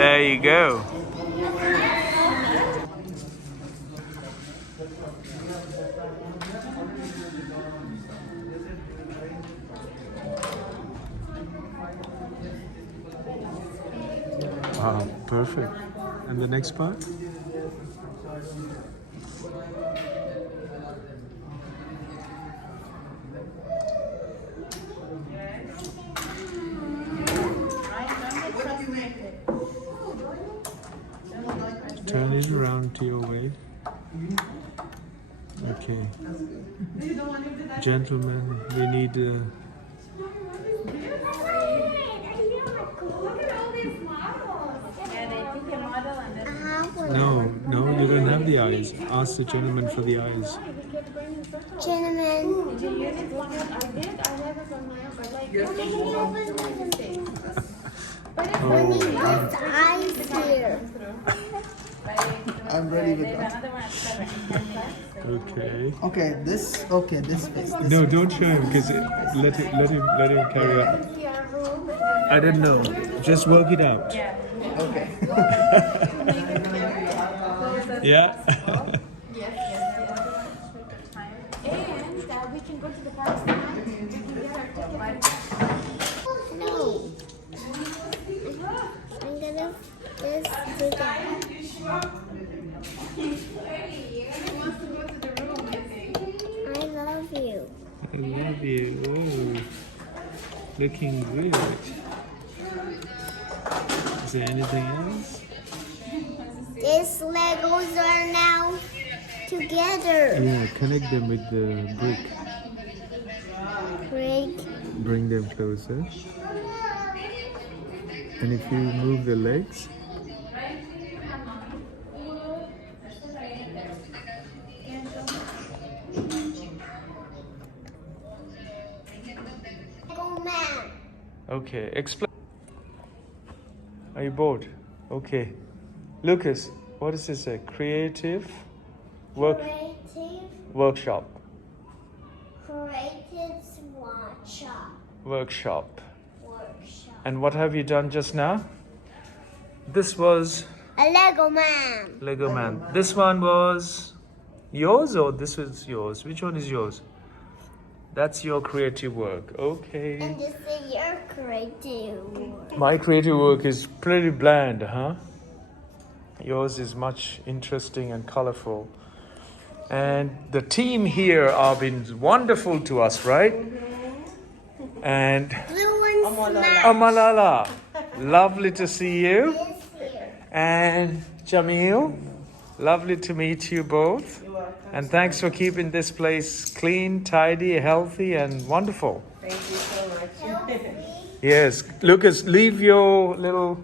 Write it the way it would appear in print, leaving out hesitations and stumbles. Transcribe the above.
There you go. Wow, perfect. And the next part? Turn it around to your way. Okay. Gentlemen, we need No, you don't have the eyes. Ask the gentleman for the eyes. Gentlemen. What's the eyes here? I'm ready with that. Okay. Okay, this face. This No, face. don't show him because let him carry on. I don't know. Just work it out. Okay. Yeah. And we can go to the park tonight. We can get our ticket. No. I'm gonna just do that. I love you. I love you. Oh, looking good. Is there anything else? These Legos are now together. Yeah, connect them with the brick. Break. Bring them closer. And if you move the legs, Lego man. okay, explain. Are you bored? Okay. Lucas, what does this say? Creative Creative workshop. workshop. Workshop. And what have you done just now? This was A Lego man. Lego man. This one was yours or this was yours? Which one is yours? That's your creative work. Okay. And this is your creative work. My creative work is pretty bland, huh? Yours is much interesting and colorful. And the team here have been wonderful to us, right? And Blue and smash. Amalala, lovely to see you. This here. And Jamil, lovely to meet you both. And thanks for keeping this place clean, tidy, healthy, and wonderful. Thank you so much. Yes, Lucas, leave your little